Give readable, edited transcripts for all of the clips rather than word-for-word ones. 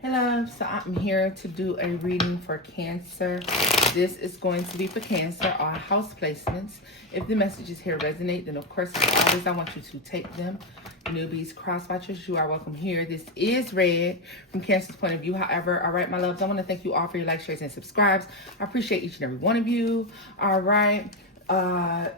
Hello, so I'm here to do a reading for Cancer. This is going to be for Cancer, all house placements. If the messages here resonate, then of course, as always, I want you to take them. Newbies, cross watchers, you are welcome here. This is read from Cancer's point of view. However, all right, my loves, I want to thank you all for your likes, shares, and subscribes. I appreciate each and every one of you. All right.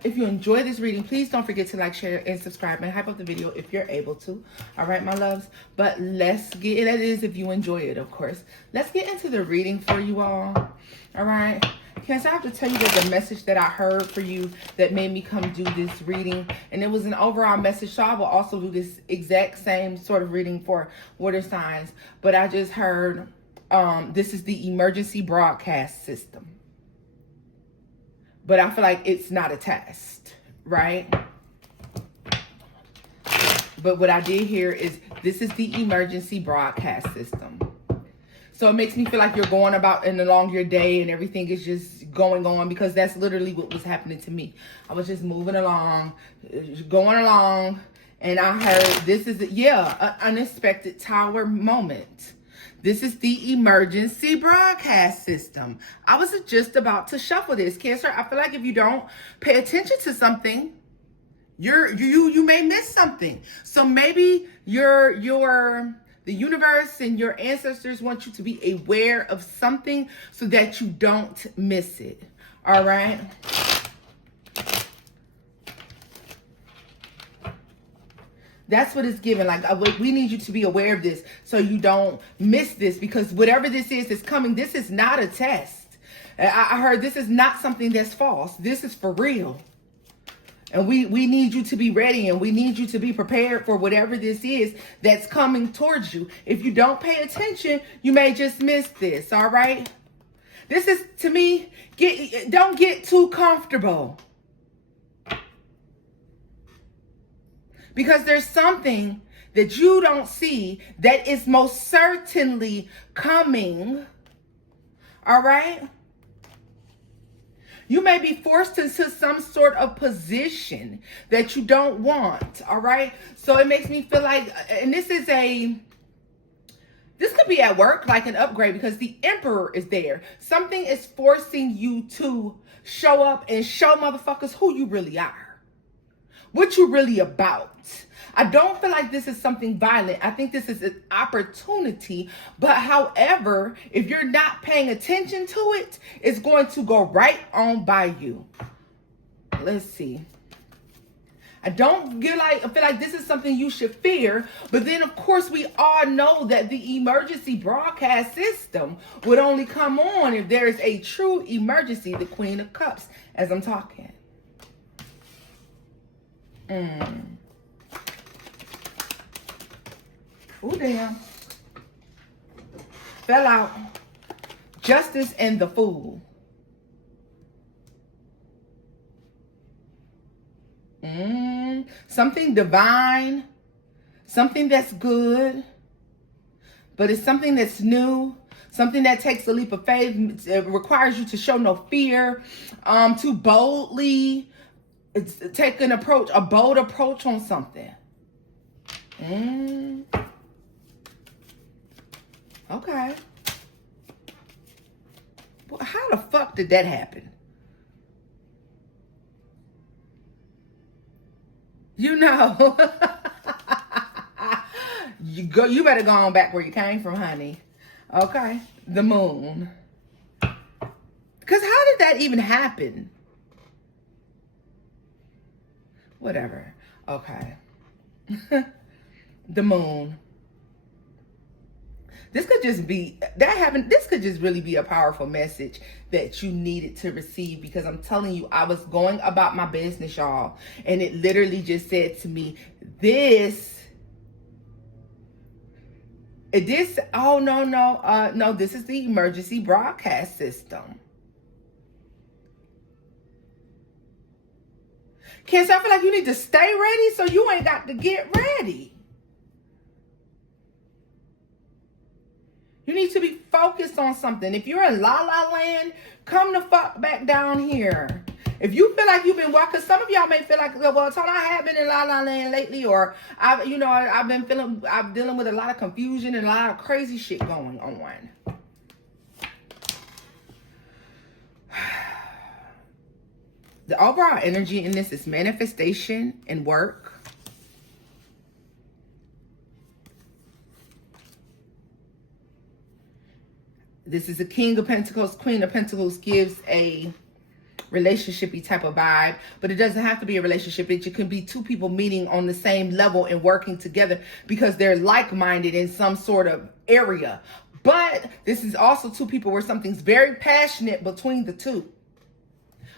If you enjoy this reading, please don't forget to like, share, and subscribe, and hype up the video if you're able to. All right, my loves. But let's get, that is if you enjoy it, of course. Let's get into the reading for you all. All right. Cancer, I have to tell you there's a message that I heard for you that made me come do this reading. And it was an overall message. So I will also do this exact same sort of reading for water signs. But I just heard this is the emergency broadcast system. But I feel like it's not a test, right? But what I did hear is this is the emergency broadcast system. So it makes me feel like you're going about and along your day and everything is just going on, because that's literally what was happening to me. I was just moving along, going along, and I heard this is, an unexpected tower moment. This is the emergency broadcast system. I was just about to shuffle this. Cancer, I feel like if you don't pay attention to something, you may miss something. So maybe the universe and your ancestors want you to be aware of something so that you don't miss it. All right? That's what it's given. Like, we need you to be aware of this so you don't miss this, because whatever this is coming. This is not a test. I heard this is not something that's false. This is for real. And we need you to be ready, and we need you to be prepared for whatever this is that's coming towards you. If you don't pay attention, you may just miss this, all right? This is, to me, don't get too comfortable. Because there's something that you don't see that is most certainly coming. All right? You may be forced into some sort of position that you don't want. All right? So it makes me feel like, and this could be at work, like an upgrade, because the Emperor is there. Something is forcing you to show up and show motherfuckers who you really are. What you really about. I don't feel like this is something violent. I think this is an opportunity. But however, if you're not paying attention to it, it's going to go right on by you. Let's see. I feel like this is something you should fear. But then, of course, we all know that the emergency broadcast system would only come on if there is a true emergency. The Queen of Cups, as I'm talking. Oh, damn. Fell out. Justice and the Fool. Something divine. Something that's good. But it's something that's new. Something that takes a leap of faith. It requires you to show no fear. To boldly take a bold approach on something. Okay. Well, how the fuck did that happen? You know. You better go on back where you came from, honey. Okay. The Moon. Because how did that even happen? Whatever. Okay. The Moon. This could just be this could just really be a powerful message that you needed to receive, because I'm telling you, I was going about my business, y'all, and it literally just said to me, this is the emergency broadcast system. Cancer, I feel like you need to stay ready so you ain't got to get ready. You need to be focused on something. If you're in La La Land, come the fuck back down here. If you feel like you've been walking, because some of y'all may feel like, well, Tony, I have been in La La Land lately, or I've dealing with a lot of confusion and a lot of crazy shit going on. The overall energy in this is manifestation and work. This is a King of Pentacles. Queen of Pentacles gives a relationship-y type of vibe, but it doesn't have to be a relationship. It can be two people meeting on the same level and working together because they're like-minded in some sort of area. But this is also two people where something's very passionate between the two.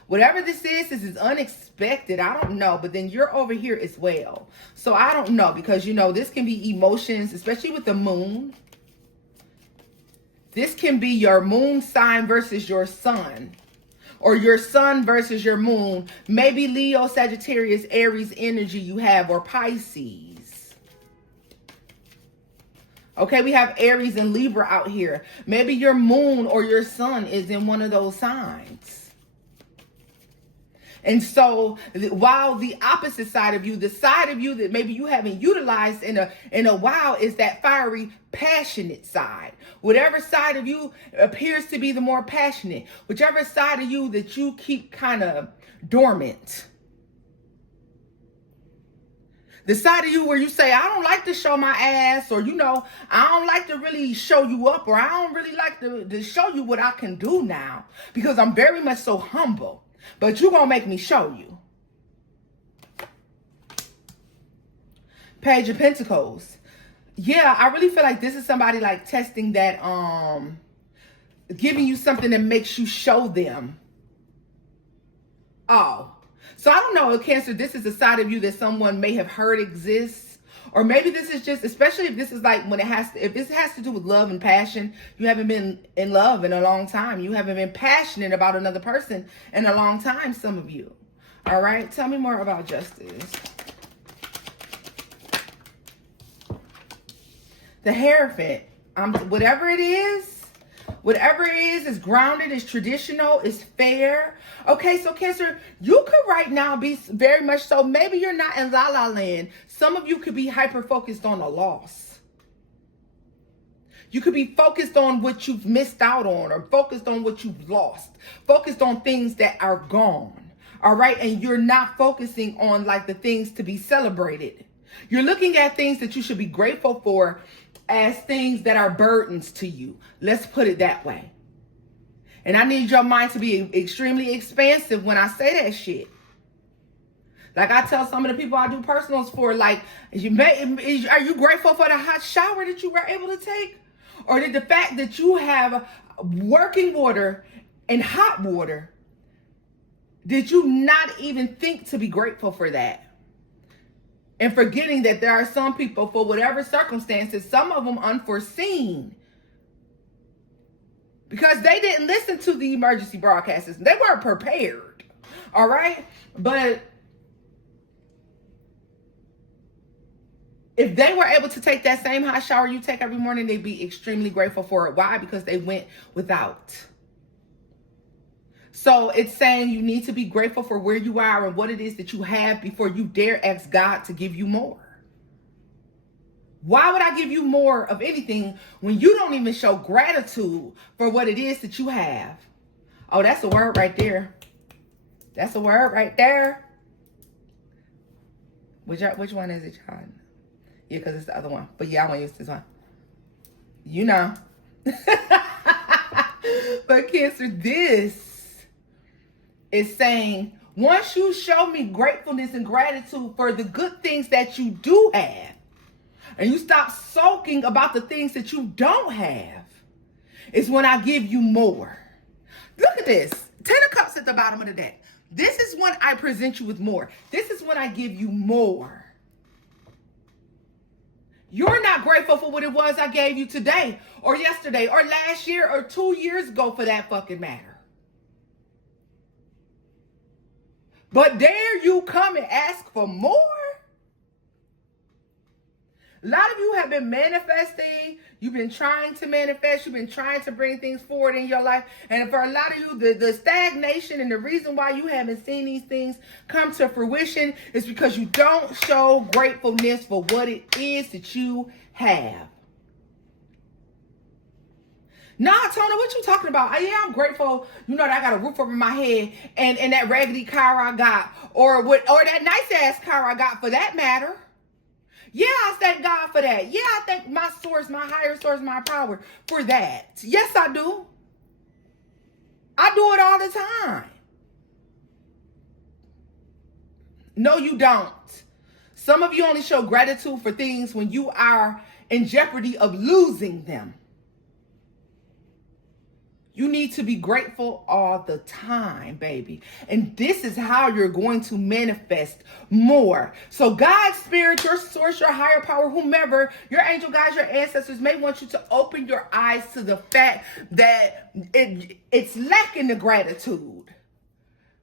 Whatever this is unexpected. I don't know. But then you're over here as well. So I don't know, because, you know, this can be emotions, especially with the moon. This can be your moon sign versus your sun. Or your sun versus your moon. Maybe Leo, Sagittarius, Aries energy you have, or Pisces. Okay, we have Aries and Libra out here. Maybe your moon or your sun is in one of those signs. And so while the opposite side of you, the side of you that maybe you haven't utilized in a while, is that fiery, passionate side. Whatever side of you appears to be the more passionate, whichever side of you that you keep kind of dormant. The side of you where you say, I don't like to show my ass, or, you know, I don't like to really show you up, or I don't really like to show you what I can do now because I'm very much so humble. But you're going to make me show you. Page of Pentacles. Yeah, I really feel like this is somebody like testing that, giving you something that makes you show them. Oh, so I don't know, Cancer, this is a side of you that someone may have heard exists. Or maybe this is just, especially if this is like when if this has to do with love and passion, you haven't been in love in a long time. You haven't been passionate about another person in a long time, some of you. All right, tell me more about Justice. The Hierophant. Whatever it is grounded, is traditional, is fair. Okay, so Cancer, you could right now be very much so, maybe you're not in La La Land. Some of you could be hyper-focused on a loss. You could be focused on what you've missed out on, or focused on what you've lost. Focused on things that are gone. All right, and you're not focusing on like the things to be celebrated. You're looking at things that you should be grateful for as things that are burdens to you. Let's put it that way. And I need your mind to be extremely expansive when I say that shit. Like I tell some of the people I do personals for, like, are you grateful for the hot shower that you were able to take? Or did the fact that you have working water and hot water, did you not even think to be grateful for that? And forgetting that there are some people, for whatever circumstances, some of them unforeseen, because they didn't listen to the emergency broadcast system. They weren't prepared. All right? But if they were able to take that same hot shower you take every morning, they'd be extremely grateful for it. Why? Because they went without. So it's saying you need to be grateful for where you are and what it is that you have before you dare ask God to give you more. Why would I give you more of anything when you don't even show gratitude for what it is that you have? Oh, that's a word right there. That's a word right there. Which one is it, John? Yeah, because it's the other one. But yeah, I want to use this one. You know. But Cancer, this is saying, once you show me gratefulness and gratitude for the good things that you do have, and you stop sulking about the things that you don't have, is when I give you more. Look at this. 10 of Cups at the bottom of the deck. This is when I present you with more. This is when I give you more. You're not grateful for what it was I gave you today, or yesterday, or last year, or 2 years ago, for that fucking matter. But dare you come and ask for more? A lot of you have been manifesting. You've been trying to manifest. You've been trying to bring things forward in your life. And for a lot of you, the stagnation and the reason why you haven't seen these things come to fruition is because you don't show gratefulness for what it is that you have. Nah, Tony, what you talking about? Yeah, I'm grateful, that I got a roof over my head and that raggedy car I got, or that nice ass car I got for that matter. Yeah, I thank God for that. Yeah, I thank my source, my higher source, my power for that. Yes, I do. I do it all the time. No, you don't. Some of you only show gratitude for things when you are in jeopardy of losing them. You need to be grateful all the time, baby. And this is how you're going to manifest more. So God's spirit, your source, your higher power, whomever, your angel guides, your ancestors may want you to open your eyes to the fact that it's lacking the gratitude.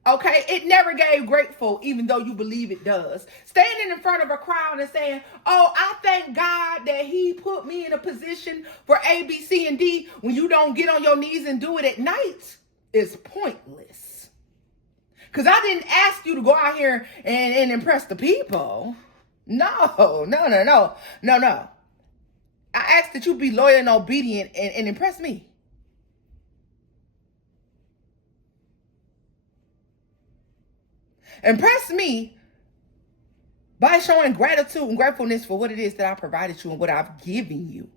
Okay, it never gave grateful, even though you believe it does. Standing in front of a crowd and saying, oh, I thank God that he put me in a position for A, B, C, and D when you don't get on your knees and do it at night is pointless. Because I didn't ask you to go out here and impress the people. No. I asked that you be loyal and obedient and impress me. Impress me by showing gratitude and gratefulness for what it is that I provided you and what I've given you.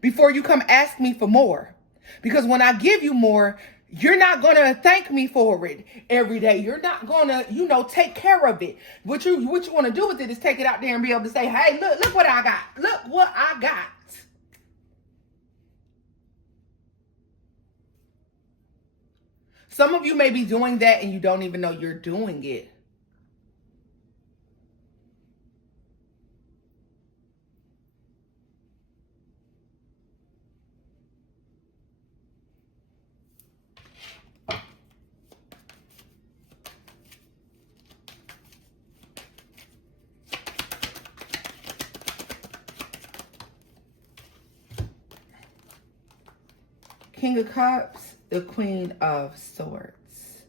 Before you come ask me for more. Because when I give you more, you're not going to thank me for it every day. You're not going to, take care of it. What you want to do with it is take it out there and be able to say, hey, look what I got. Look what I got. Some of you may be doing that and you don't even know you're doing it. King of Cups, the Queen of Swords.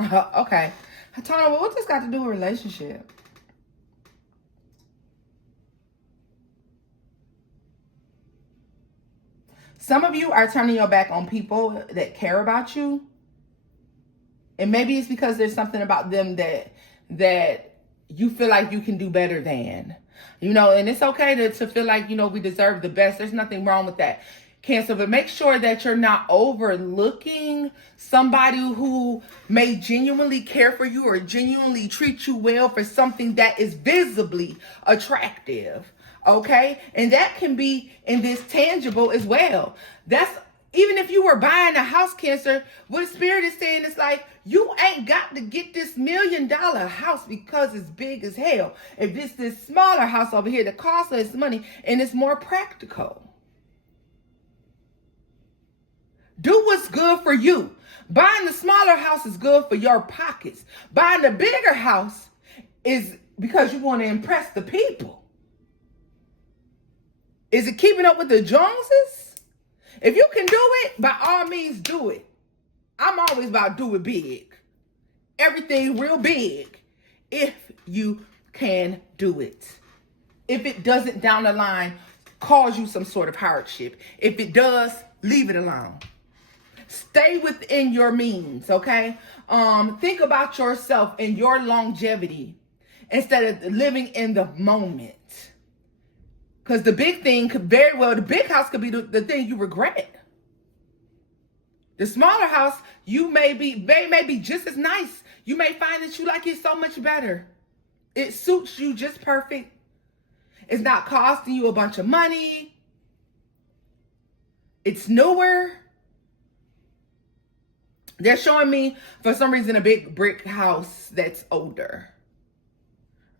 Okay. Hatana, well, what this got to do with relationship? Some of you are turning your back on people that care about you. And maybe it's because there's something about them that you feel like you can do better than. And it's okay to feel like, we deserve the best. There's nothing wrong with that. Cancer, but make sure that you're not overlooking somebody who may genuinely care for you or genuinely treat you well for something that is visibly attractive. Okay? And that can be in this tangible as well. That's even if you were buying a house, Cancer, what Spirit is saying is like, you ain't got to get this $1 million house because it's big as hell. If it's this smaller house over here that costs less money and it's more practical. Do what's good for you. Buying the smaller house is good for your pockets. Buying the bigger house is because you want to impress the people. Is it keeping up with the Joneses? If you can do it, by all means do it. I'm always about do it big. Everything real big if you can do it. If it doesn't down the line cause you some sort of hardship. If it does, leave it alone. Stay within your means, okay? Think about yourself and your longevity instead of living in the moment. Because the big thing could the big house could be the thing you regret. The smaller house, you may be just as nice. You may find that you like it so much better. It suits you just perfect. It's not costing you a bunch of money. It's newer. They're showing me, for some reason, a big brick house that's older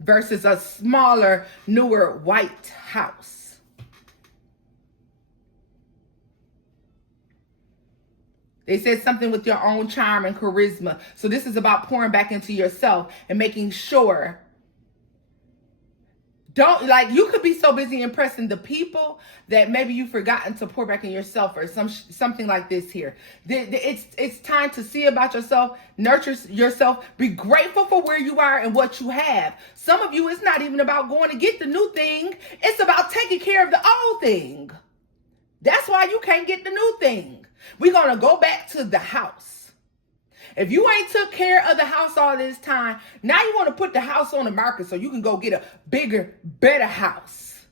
versus a smaller, newer white house. They said something with your own charm and charisma. So this is about pouring back into yourself and making sure Don't, like, you could be so busy impressing the people that maybe you've forgotten to pour back in yourself, or something like this here. It's time to see about yourself, nurture yourself, be grateful for where you are and what you have. Some of you, it's not even about going to get the new thing. It's about taking care of the old thing. That's why you can't get the new thing. We're going to go back to the house. If you ain't took care of the house all this time, now you want to put the house on the market so you can go get a bigger, better house.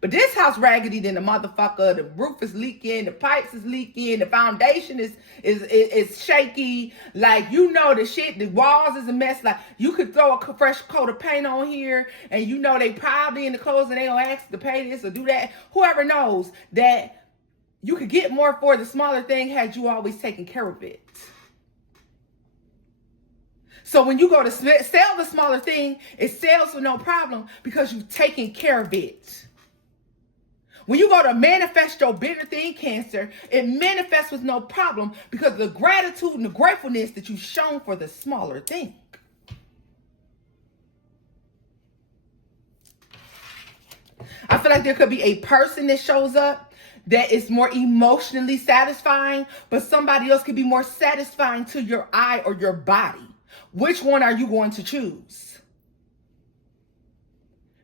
But this house raggedy than the motherfucker. The roof is leaking, the pipes is leaking, the foundation is shaky. Like, you know, the shit, the walls is a mess. Like, you could throw a fresh coat of paint on here, and you know they probably in the clothes and they don't ask to pay this or do that. Whoever knows that you could get more for the smaller thing had you always taken care of it. So when you go to sell the smaller thing, it sells with no problem because you've taken care of it. When you go to manifest your bigger thing, Cancer, it manifests with no problem because of the gratitude and the gratefulness that you've shown for the smaller thing. I feel like there could be a person that shows up that is more emotionally satisfying, but somebody else could be more satisfying to your eye or your body. Which one are you going to choose?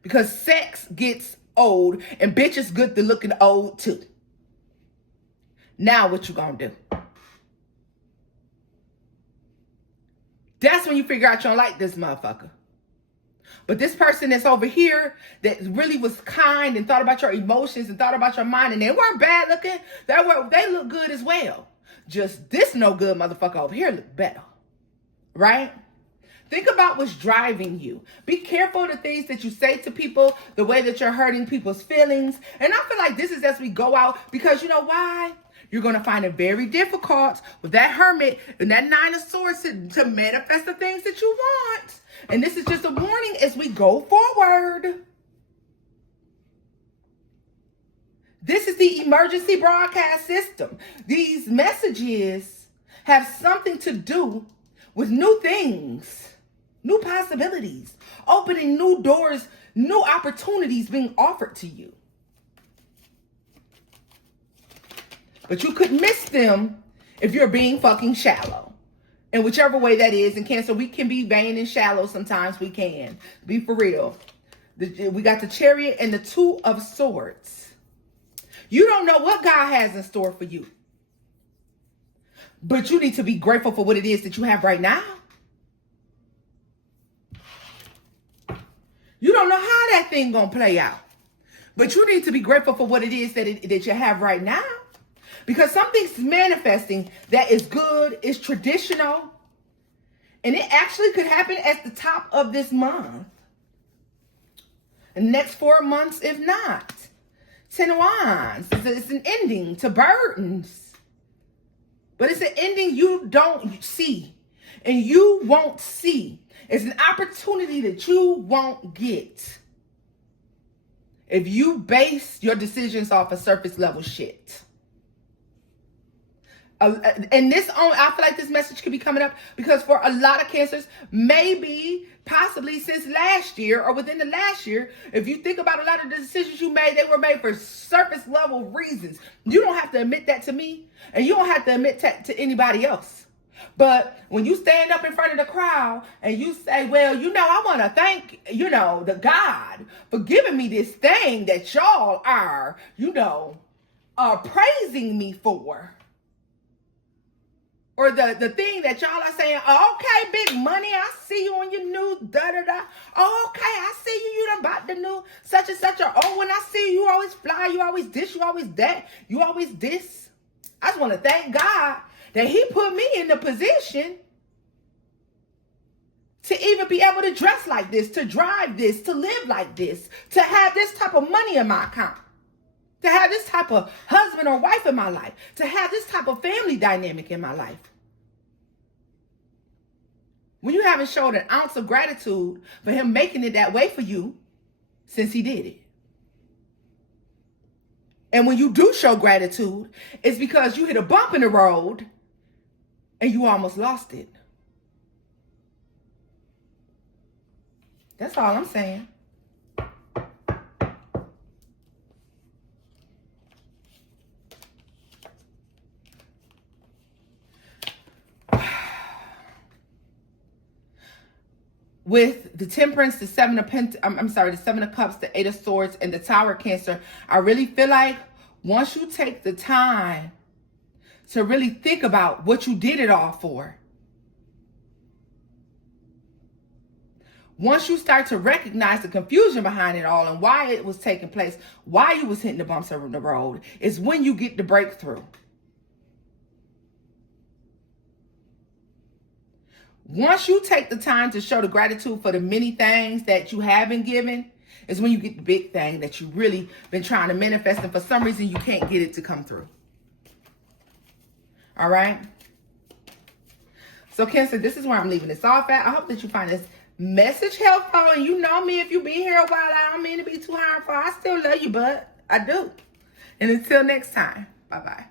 Because sex gets old and bitches good to looking old too. Now what you gonna do? That's when you figure out you don't like this motherfucker. But this person that's over here that really was kind and thought about your emotions and thought about your mind, and they weren't bad looking, they look good as well. Just this no good motherfucker over here look better. Right? Think about what's driving you. Be careful of the things that you say to people, the way that you're hurting people's feelings. And I feel like this is as we go out, because you know why? You're going to find it very difficult with that Hermit and that Nine of Swords to manifest the things that you want. And this is just a warning as we go forward. This is the emergency broadcast system. These messages have something to do with new things, new possibilities, opening new doors, new opportunities being offered to you. But you could miss them if you're being fucking shallow. And whichever way that is, in Cancer, we can be vain and shallow sometimes. We can. Be for real. We got the Chariot and the Two of Swords. You don't know what God has in store for you. But you need to be grateful for what it is that you have right now. You don't know how that thing gonna play out. But you need to be grateful for what it is that you have right now. Because something's manifesting that is good, is traditional. And it actually could happen at the top of this month. The next 4 months, if not. 10 of Wands. It's an ending to burdens. But it's an ending you don't see. And you won't see. It's an opportunity that you won't get if you base your decisions off of surface level shit. And this, I feel like this message could be coming up because for a lot of Cancers, maybe, possibly since last year or within the last year, if you think about a lot of the decisions you made, they were made for surface level reasons. You don't have to admit that to me, and you don't have to admit that to anybody else. But when you stand up in front of the crowd and you say, well, you know, I want to thank, you know, the God for giving me this thing that y'all are, you know, praising me for. Or the thing that y'all are saying, okay, big money, I see you on your new da-da-da. Okay, I see you done bought the new such and such. Or, oh, when I see you, always fly, you always this, you always that, you always this. I just want to thank God that he put me in the position to even be able to dress like this, to drive this, to live like this, to have this type of money in my account. To have this type of husband or wife in my life. To have this type of family dynamic in my life. When you haven't showed an ounce of gratitude for him making it that way for you since he did it. And when you do show gratitude, it's because you hit a bump in the road and you almost lost it. That's all I'm saying. with the Temperance, the the Seven of Cups, the Eight of Swords, and the Tower, Cancer, I really feel like once you take the time to really think about what you did it all for, once you start to recognize the confusion behind it all and why it was taking place, why you was hitting the bumps of the road, is when you get the breakthrough. Once you take the time to show the gratitude for the many things that you have been given, is when you get the big thing that you really been trying to manifest, and for some reason you can't get it to come through. All right? So Cancer, this is where I'm leaving this off at. I hope that you find this message helpful. And you know me, if you be here a while, I don't mean to be too harmful. I still love you, but I do. And until next time, bye-bye.